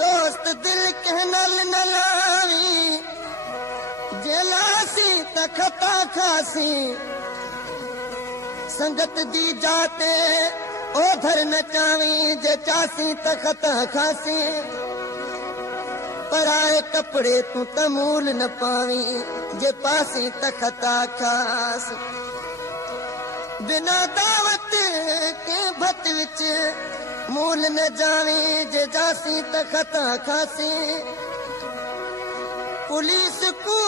दोस्त दिल के नल नलावी जेलासी तखता खासी संगत दी जाते ओधर नचावी जे चासी तखता खासी पराए कपड़े तू तमूल न पावी जे पासी तखता खास बिना दावत के भत विच मूल न जावी जे जासी तखता खासी पुलिस को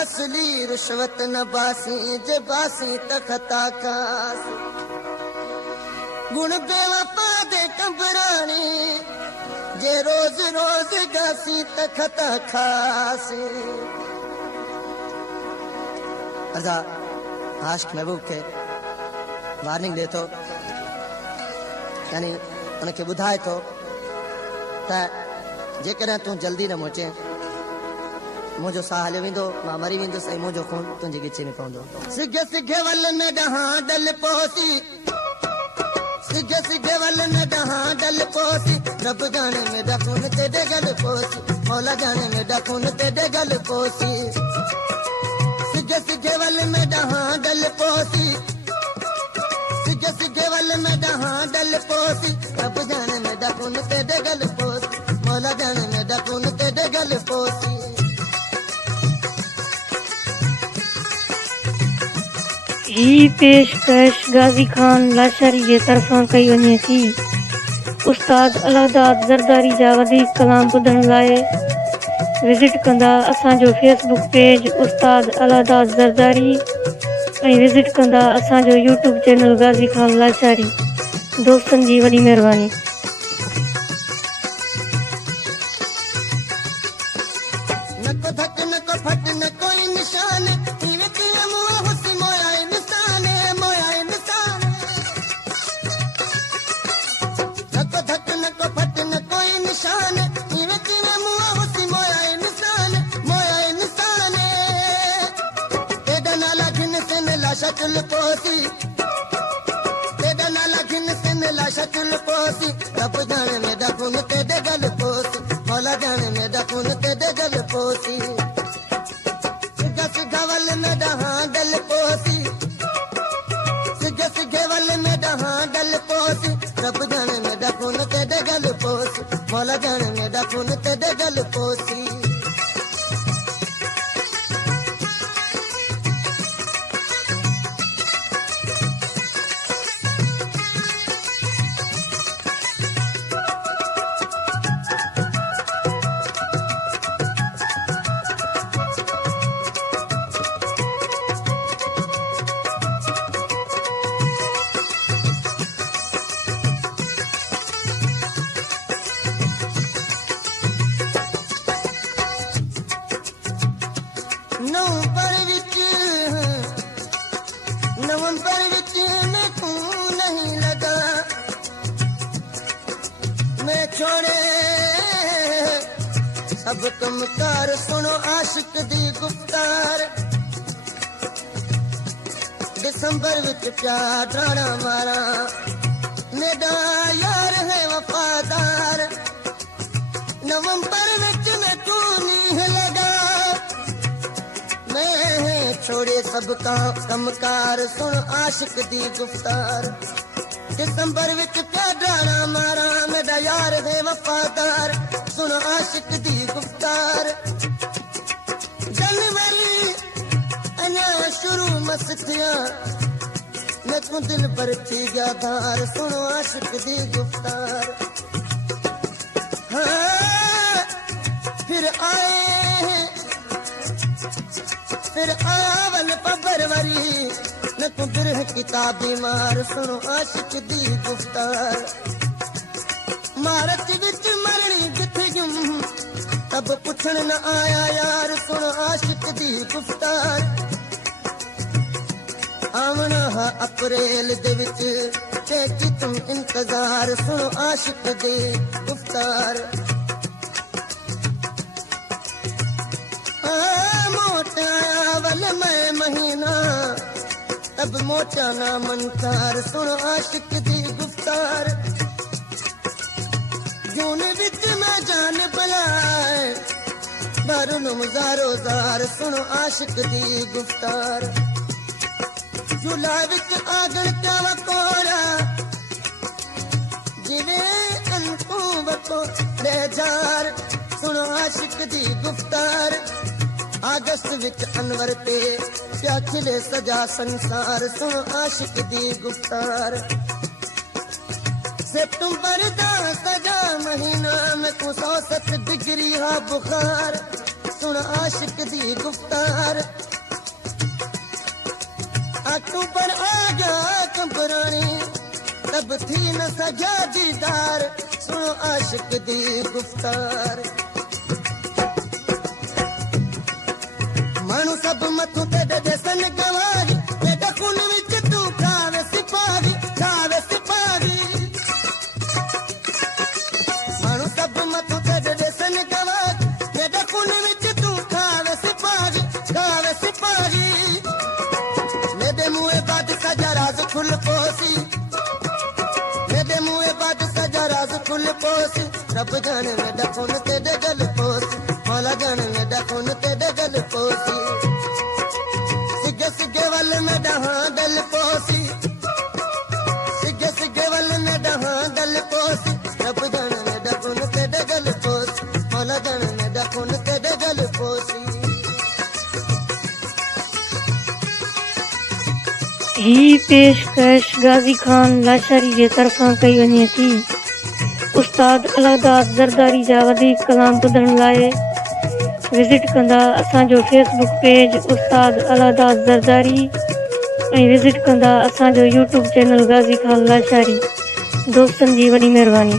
असली रिश्वत न बासी जे बासी तखता खास गुण बेवफा दे कंबरानी जे रोज रोज गासी तखता खासी अर्जा आशिक महबूब के वार्निंग दे तो यानी उनके बुधाए तो जेकॾहिं तूं जल्दी न मोचे मुझो साह हलियो वेंदो मां मरी वेंदो सही मुझो खून तुंहिंजे गिचे में पवंदो सिगे सिगे वल में ॾहां डल पहुती सिगे सिगे वल में ॾहां डल पहुती रब जाने में खून ते डेगल पोसी मौला जाने में खून ते डेगल पोसी सिगे सिगे वल में ॾहां डल पहुती सिगे सिगे वल में ॾहां डल पहुती रब जाने में खून ते डेगल पोसी मौला जाने में खून ते डेगल पोसी ही पेशकश गाज़ी खान लाशारी जे तरफ़ां कई वञे थी। उस्ताद अलादाद ज़रदारी जा वधीक कलाम ॿुधण लाइ विज़िट कंदा असांजो फेसबुक पेज उस्ताद अलादाद ज़रदारी ऐं विज़िट कंदा असांजो यूट्यूब चैनल गाज़ी खान लाशारी। दोस्तनि जी वॾी महिरबानी। शक्ल पोसी तेरा नाला घिन से मिला शक्ल पोसी रब जाने में खून ते डेगल पोसी मौला जाने में खून ते डेगल पोसी सिगा सिगा वल में ॾहां डल पोसी सिगे सिगे वल में ॾहां डल पोसी रब जाने में खून ते डेगल पोसी मौला जाने में खून ते डेगल पोसी नवंबर विच में तू नहीं लगा मैं छोड़े सब तुम कार सुनो आशिक दी गुफ्तार दिसंबर विच प्यार डाना मारा मेरा यार है वफादार नवंबर विच में तू नहीं लगा छोड़े सबका कमकार सुन आशिक दी गुफ्तार दिसंबर विच प्यारा मारा मेरा यार है वफादार सुन आशिक दी गुफ्तार जनवरी अना शुरू मस्तियां मैं तू दिल पर थी गया धार सुन आशिक दी गुफ्तार हाँ फिर आवल फरवरी न तू बिरह किताब बीमार सुनो आशिक दी गुफ्तार मार्च विच मरनी जिथे जुम तब पुछण न आया यार सुनो आशिक दी गुफ्तार आवना हा अप्रैल दे विच की तुम इंतजार सुनो आशिक दी गुफ्तार मैं महीना तब मोटा ना मनकार सुनो आशिक दी गुफ्तार मालूम ज़ारो ज़ार सुनो आशिक दी गुफ्तार जुलाई विच आगण क्या वकोड़ा जिवें अनकू वको बेजार सुनो आशिक दी गुफ्तार अगस्त विच अनवर पे क्या खिले सजा संसार सुनो आशिक दी गुफ्तार सितंबर दा सजा महीना में 107 डिग्री हा बुखार सुन आशिक दी गुफ्तार अक्टूबर आ गया कंपरानी तब थी न सजा दीदार सुनो आशिक दी गुफ्तार मानू सब मथू ते दे सन गवारी तेरे खून विच तू खावे सिपाही मानू सब मथू ते दे सन गवारी तेरे खून विच तू खावे सिपाही मेरे मुँह बाद सजा राज खुल पोसी मेरे मुँह बाद सजा राज खुल पोसी रब जाने मेरा खून तेरे गल पोसी मौला जाने मेरा खून तेरे गल पोसी सिगे सिगे वल मेरा हाँ गल पोसी सिगे सिगे वल मेरा हाँ गल पोसी रब जाने मेरा खून तेरे गल पोसी मौला जाने मेरा खून तेरे गल पोसी ही पेशकश गाज़ी खान लाशारी जे तरफ़ां कई वञे थी। उस्ताद अलादाद ज़रदारी जा वधीक कलाम ॿुधण लाइ विज़िट कंदा असांजो फेसबुक पेज उस्ताद अलादाद ज़रदारी ऐं विज़िट कंदा असांजो यूट्यूब चैनल गाज़ी खान लाशारी। दोस्तनि जी वॾी महिरबानी।